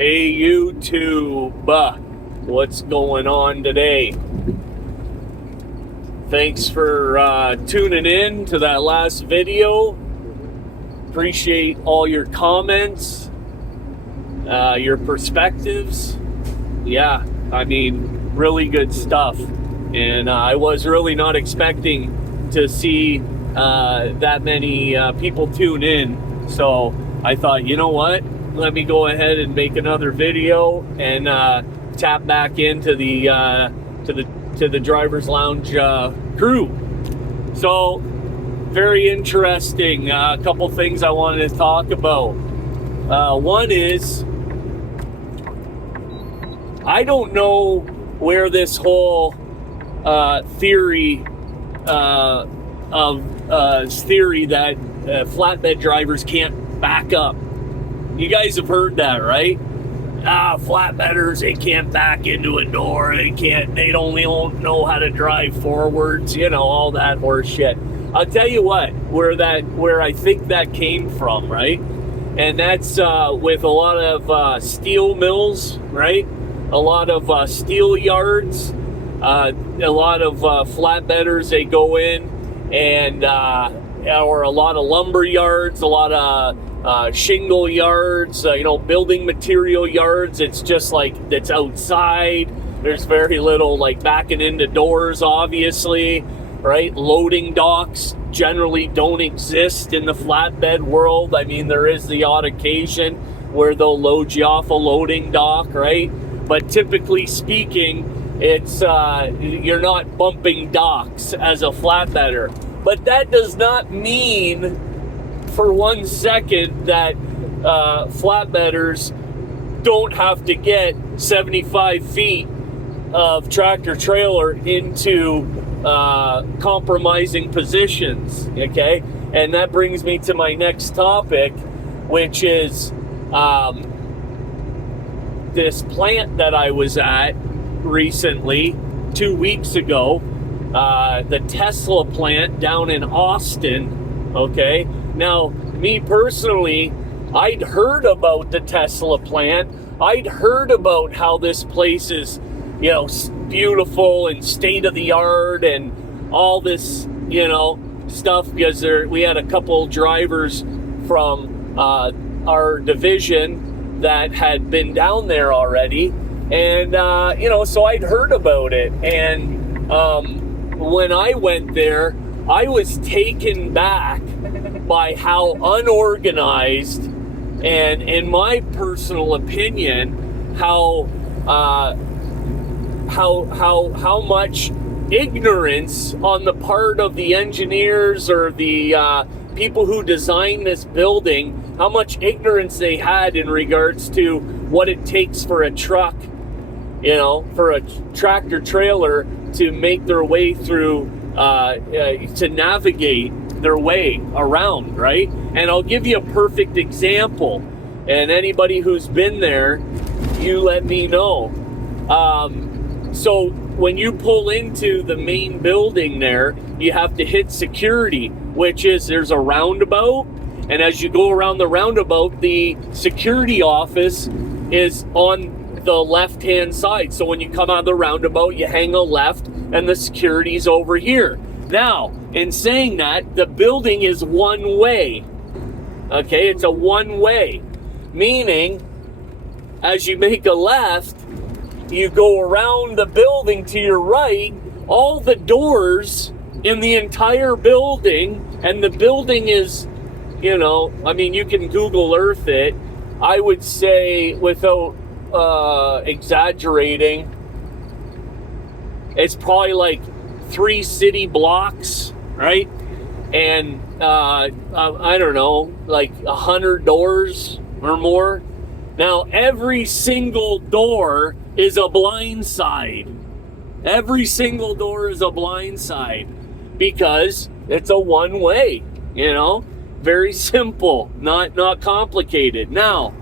Hey YouTube, what's going on today? Thanks for tuning in to that last video. Appreciate all your comments, your perspectives. Yeah, I mean, really good stuff. And I was really not expecting to see that many people tune in. So I thought, you know what? Let me go ahead and make another video and tap back into the Driver's Lounge crew. So very interesting. A couple things I wanted to talk about. One is, I don't know where this whole theory that flatbed drivers can't back up. You guys have heard that, right? Flatbedders, they can't back into a door. They don't know how to drive forwards, all that horse shit. I'll tell you what, where I think that came from, right? And that's with a lot of steel mills, right? A lot of steel yards, a lot of flatbedders, they go in and, or a lot of lumber yards, a lot of shingle yards, building material yards. It's just like, it's outside. There's very little like backing into doors, obviously, right? Loading docks generally don't exist in the flatbed world. I mean, there is the odd occasion where they'll load you off a loading dock, right? But typically speaking, it's you're not bumping docks as a flatbedder. But that does not mean for 1 second that flatbedders don't have to get 75 feet of tractor trailer into compromising positions, okay? And that brings me to my next topic, which is this plant that I was at recently, 2 weeks ago, the Tesla plant down in Austin, okay? Now, me personally, I'd heard about the Tesla plant. I'd heard about how this place is, beautiful and state-of-the-art and all this, stuff, because we had a couple drivers from our division that had been down there already. And, so I'd heard about it. And when I went there, I was taken back by how unorganized and, in my personal opinion, how much ignorance on the part of the engineers or the people who designed this building, how much ignorance they had in regards to what it takes for a truck, for a tractor trailer to make their way through, to navigate their way around, right? And I'll give you a perfect example, and anybody who's been there, you let me know. So when you pull into the main building there, you have to hit security, which is, there's a roundabout, and as you go around the roundabout, the security office is on the left-hand side. So when you come out of the roundabout, you hang a left, and the security's over here. Now, in saying that, the building is one way. Okay, it's a one way. Meaning, as you make a left, you go around the building to your right, all the doors in the entire building, and the building is, you can Google Earth it. I would say, without exaggerating, it's probably like 3 city blocks, right? And I don't know, like 100 doors or more. Now, every single door is a blind side. Every single door is a blind side because it's a one way, very simple, not complicated. Now,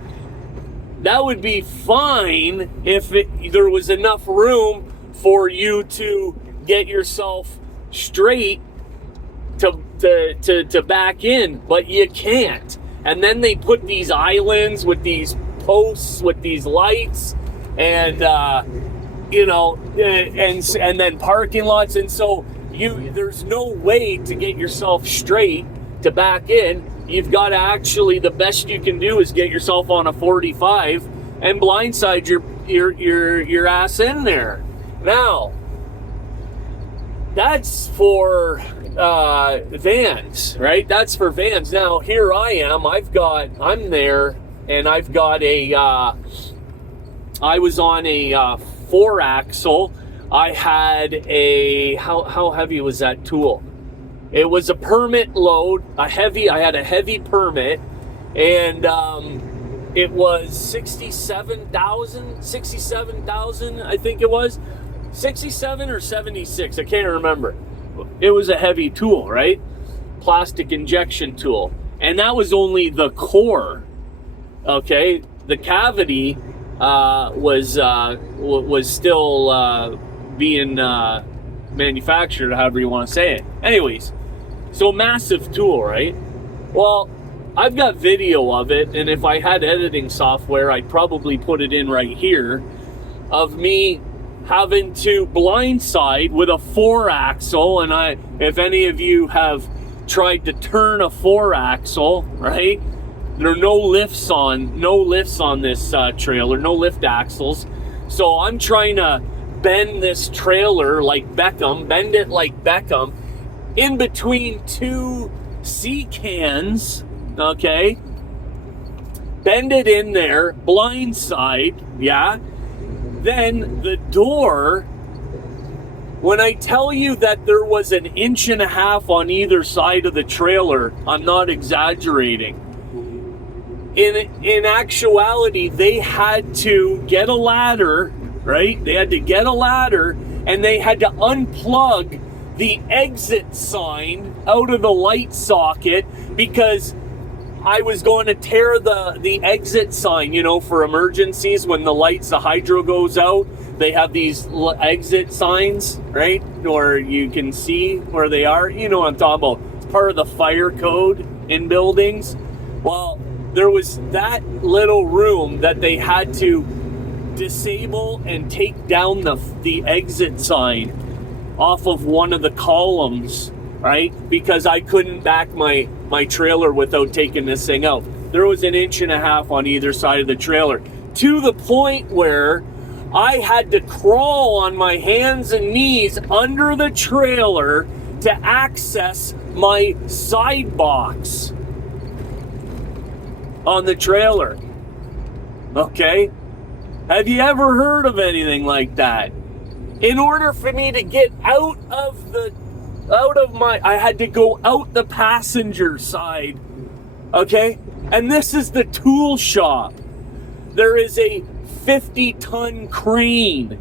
that would be fine if there was enough room for you to get yourself straight to back in, but you can't. And then they put these islands with these posts with these lights, and you know, and then parking lots, and so there's no way to get yourself straight to back in. You've got to actually, the best you can do is get yourself on a 45 and blindside your ass in there. Now, that's for vans, right? That's for vans. Now, here I am. I'm there, and I've got I was on a 4-axle. I had how heavy was that tool? It was a permit load, I had a heavy permit, and it was 67,000, I think it was. 67 or 76, I can't remember. It was a heavy tool, right? Plastic injection tool. And that was only the core, okay? The cavity was still being manufactured, however you want to say it. Anyways, so massive tool, right? Well, I've got video of it, and if I had editing software, I'd probably put it in right here, of me having to blindside with a 4-axle. And if any of you have tried to turn a 4-axle, right? There are no lifts on this trailer, no lift axles. So I'm trying to bend this trailer like Beckham, bend it like Beckham, in between two sea cans, okay? Bend it in there, blindside, yeah? Then the door, when I tell you that there was 1.5 inches on either side of the trailer, I'm not exaggerating. In actuality, they had to get a ladder, right? They had to get a ladder, and they had to unplug the exit sign out of the light socket, because I was going to tear the exit sign, you know, for emergencies. When the hydro goes out, they have these exit signs, right? Or you can see where they are. You know what I'm talking about. It's part of the fire code in buildings. Well, there was that little room that they had to disable and take down the exit sign off of one of the columns, right? Because I couldn't back my trailer without taking this thing out. There was 1.5 inches on either side of the trailer, to the point where I had to crawl on my hands and knees under the trailer to access my side box on the trailer. Okay? Have you ever heard of anything like that? In order for me to get I had to go out the passenger side, okay? And this is the tool shop. There is a 50-ton crane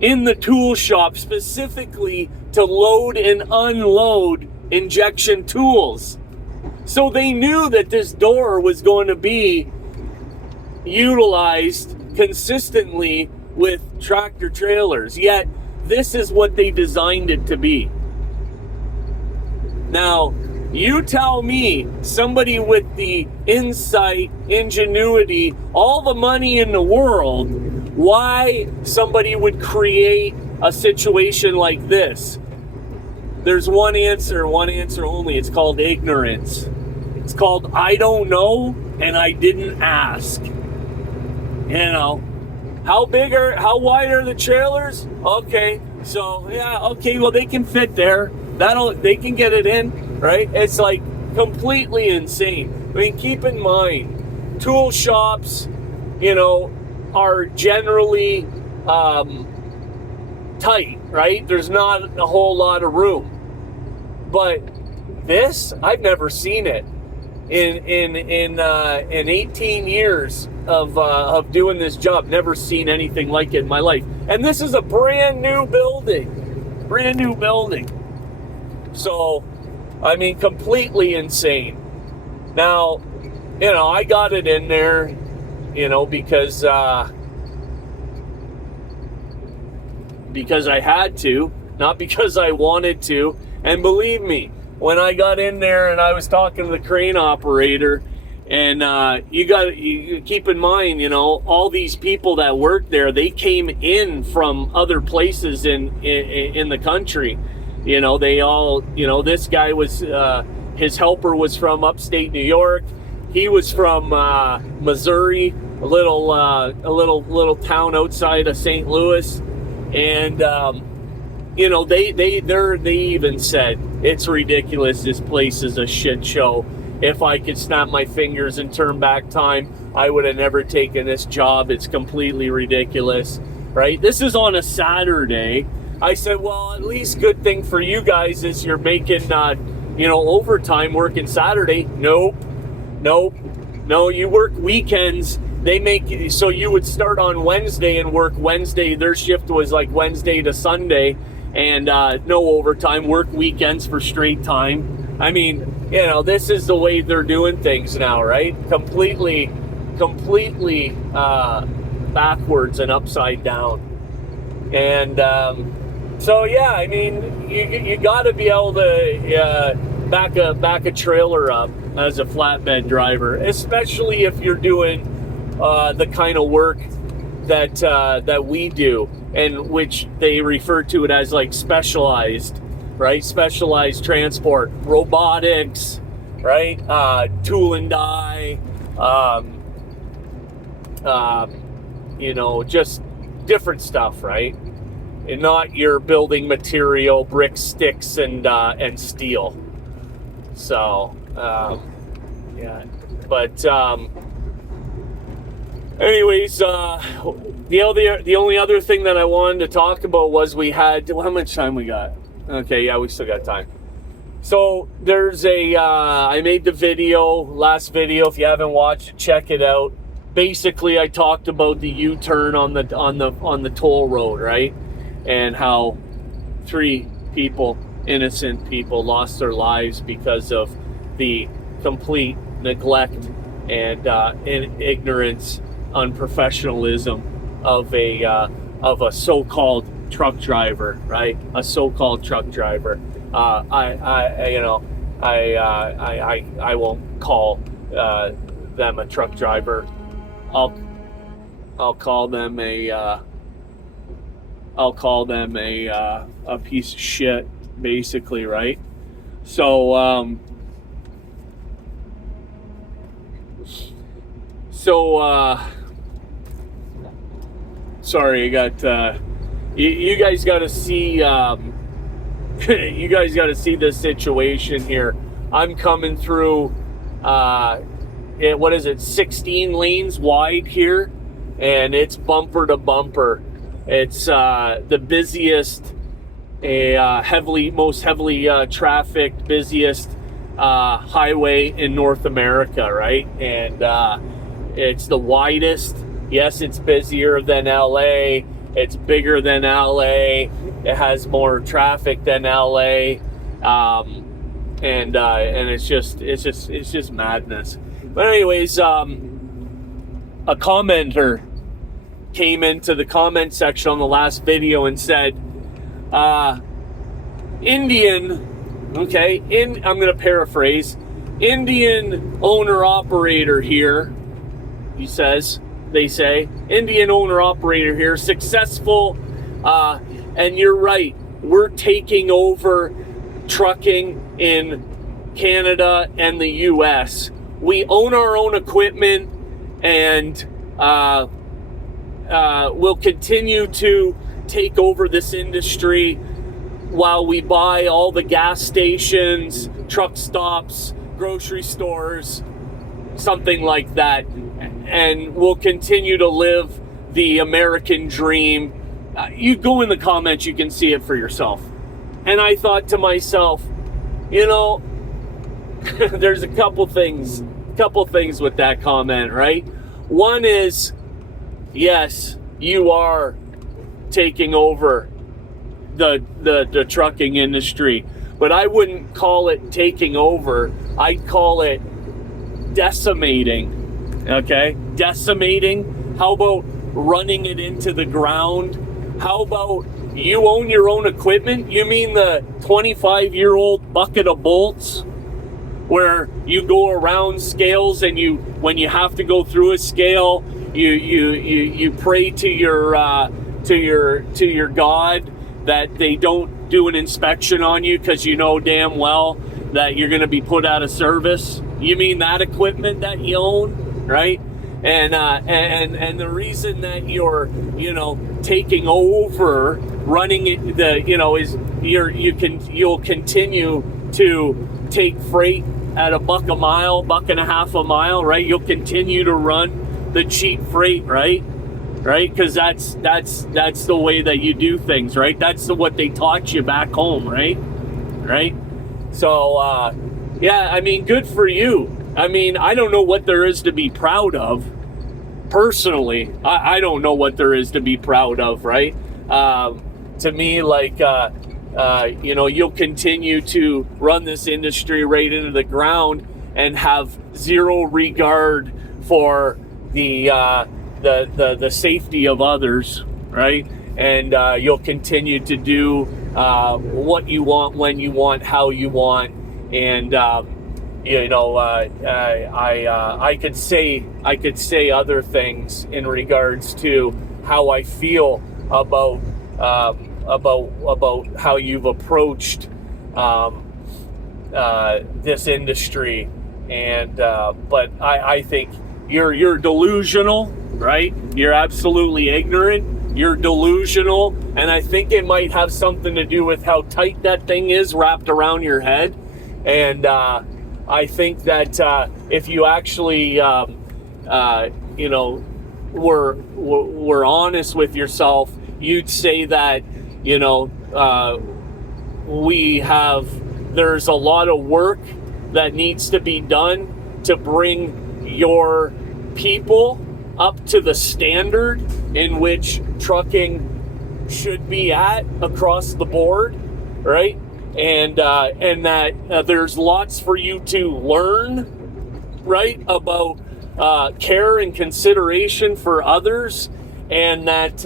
in the tool shop specifically to load and unload injection tools. So they knew that this door was going to be utilized consistently with tractor trailers, yet this is what they designed it to be. Now, you tell me, somebody with the insight, ingenuity, all the money in the world, why somebody would create a situation like this. There's one answer only. It's called ignorance. It's called I don't know and I didn't ask. You know, how wide are the trailers? Okay, so yeah, okay, well they can fit there. They can get it in, right? It's like completely insane. I mean, keep in mind, tool shops, you know, are generally tight, right? There's not a whole lot of room. But this, I've never seen it. In 18 years of doing this job, never seen anything like it in my life. And this is a brand new building. So, I mean, completely insane. Now, you know, I got it in there, you know, because I had to, not because I wanted to. And believe me, when I got in there and I was talking to the crane operator, And you keep in mind, all these people that work there, they came in from other places in the country. They all, this guy was, his helper was from upstate New York. He was from Missouri, a little town outside of St. Louis, and they even said it's ridiculous. This place is a shit show. If I could snap my fingers and turn back time, I would have never taken this job. It's completely ridiculous, right? This is on a Saturday. I said, well, at least good thing for you guys is you're making, overtime working Saturday. Nope. No, you work weekends. So you would start on Wednesday and work Wednesday. Their shift was like Wednesday to Sunday, and no overtime, work weekends for straight time. I mean, this is the way they're doing things now, right? Completely backwards and upside down. And so, yeah, I mean, you got to be able to back a trailer up as a flatbed driver, especially if you're doing the kind of work that we do, and which they refer to it as like specialized. Right, specialized transport, robotics, right, tool and die, just different stuff, right, and not your building material, bricks, sticks, and steel. So, yeah, but anyways, the only other thing that I wanted to talk about was we had, how much time we got? Okay, yeah, we still got time. So there's I made the last video. If you haven't watched it, check it out. Basically, I talked about the U-turn on the toll road, right? And how 3 people, innocent people, lost their lives because of the complete neglect and ignorance, unprofessionalism of a so-called truck driver, right? A so-called truck driver. I won't call them a truck driver. I'll call them a piece of shit, basically, right? So sorry, I got you guys got to see you guys got to see this situation here. I'm coming through what is it, 16 lanes wide here, and it's bumper to bumper. It's the busiest, most heavily trafficked, busiest highway in North America, right? And it's the widest. Yes, it's busier than LA. It's bigger than LA. It has more traffic than LA, and it's just madness. But anyways, a commenter came into the comment section on the last video and said, Indian, okay, I'm going to paraphrase, Indian owner-operator here, they say, Indian owner-operator here, successful, and you're right, we're taking over trucking in Canada and the US. We own our own equipment, and we'll continue to take over this industry while we buy all the gas stations, truck stops, grocery stores, something like that. And we'll continue to live the American dream. You go in the comments, you can see it for yourself. And I thought to myself, there's a couple things with that comment, right? One is, yes, you are taking over the trucking industry, but I wouldn't call it taking over. I'd call it decimating. Okay, decimating. How about running it into the ground? How about you own your own equipment? You mean the 25-year-old bucket of bolts where you go around scales, and when you have to go through a scale, you pray to your God that they don't do an inspection on you, because you know damn well that you're going to be put out of service. You mean that equipment that you own, right? And the reason that you're taking over running it, is you'll continue to take freight at $1.50 a mile, right? You'll continue to run the cheap freight, right? Because that's the way that you do things, right? That's what they taught you back home, right? So yeah, I mean, good for you. I mean, I don't know what there is to be proud of. Personally, I don't know what there is to be proud of, right? To me, like, you'll continue to run this industry right into the ground and have zero regard for the safety of others, right? And you'll continue to do what you want, when you want, how you want, and I could say other things in regards to how I feel about how you've approached this industry, and but I think you're delusional, right? You're absolutely ignorant. You're delusional, and I think it might have something to do with how tight that thing is wrapped around your head, and I think that if you actually, were honest with yourself, you'd say that, there's a lot of work that needs to be done to bring your people up to the standard in which trucking should be at across the board, right? And that there's lots for you to learn, right, about care and consideration for others, and that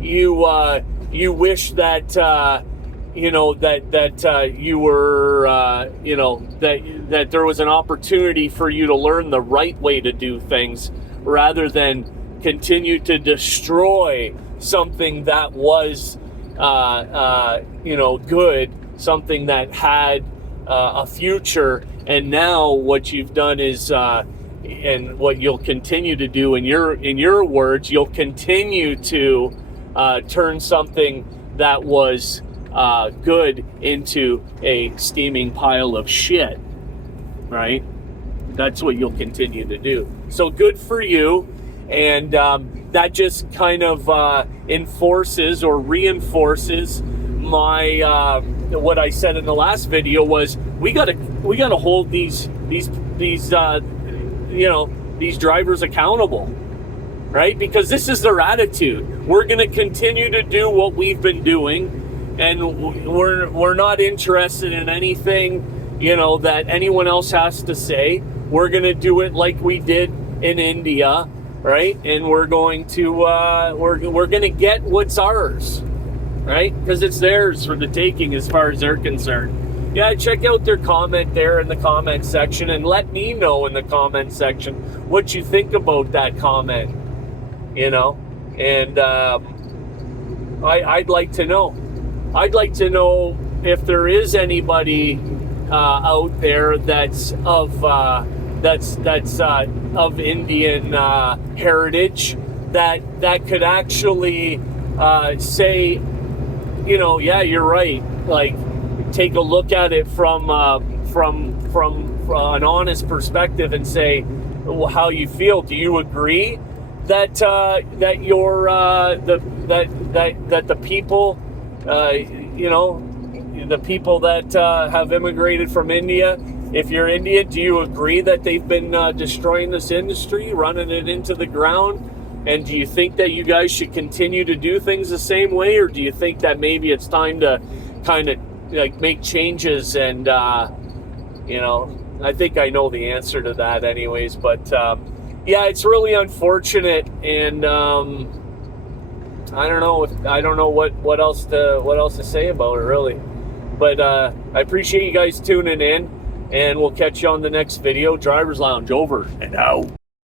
you wish that you were that there was an opportunity for you to learn the right way to do things, rather than continue to destroy something that was good, something that had a future. And now what you've done is, and what you'll continue to do, in your words, you'll continue to turn something that was good into a steaming pile of shit, right? That's what you'll continue to do. So good for you. And that just kind of enforces or reinforces my what I said in the last video was we gotta hold these drivers accountable, right? Because this is their attitude. We're gonna continue to do what we've been doing, and we're not interested in anything that anyone else has to say. We're gonna do it like we did in India, right? And we're going to we're gonna get what's ours, right? Because it's theirs for the taking as far as they're concerned. Yeah, check out their comment there in the comment section, and let me know in the comment section what you think about that comment, and I'd like to know. I'd like to know if there is anybody out there that's of Indian heritage that could actually say, yeah, you're right. Like, take a look at it from an honest perspective and say how you feel. Do you agree that you're that the people, the people that have immigrated from India? If you're Indian, do you agree that they've been destroying this industry, running it into the ground? And do you think that you guys should continue to do things the same way, or do you think that maybe it's time to kind of make changes? And I think I know the answer to that anyways, but yeah, it's really unfortunate, and I don't know what else to say about it, really. But I appreciate you guys tuning in, and we'll catch you on the next video. Driver's Lounge over and out.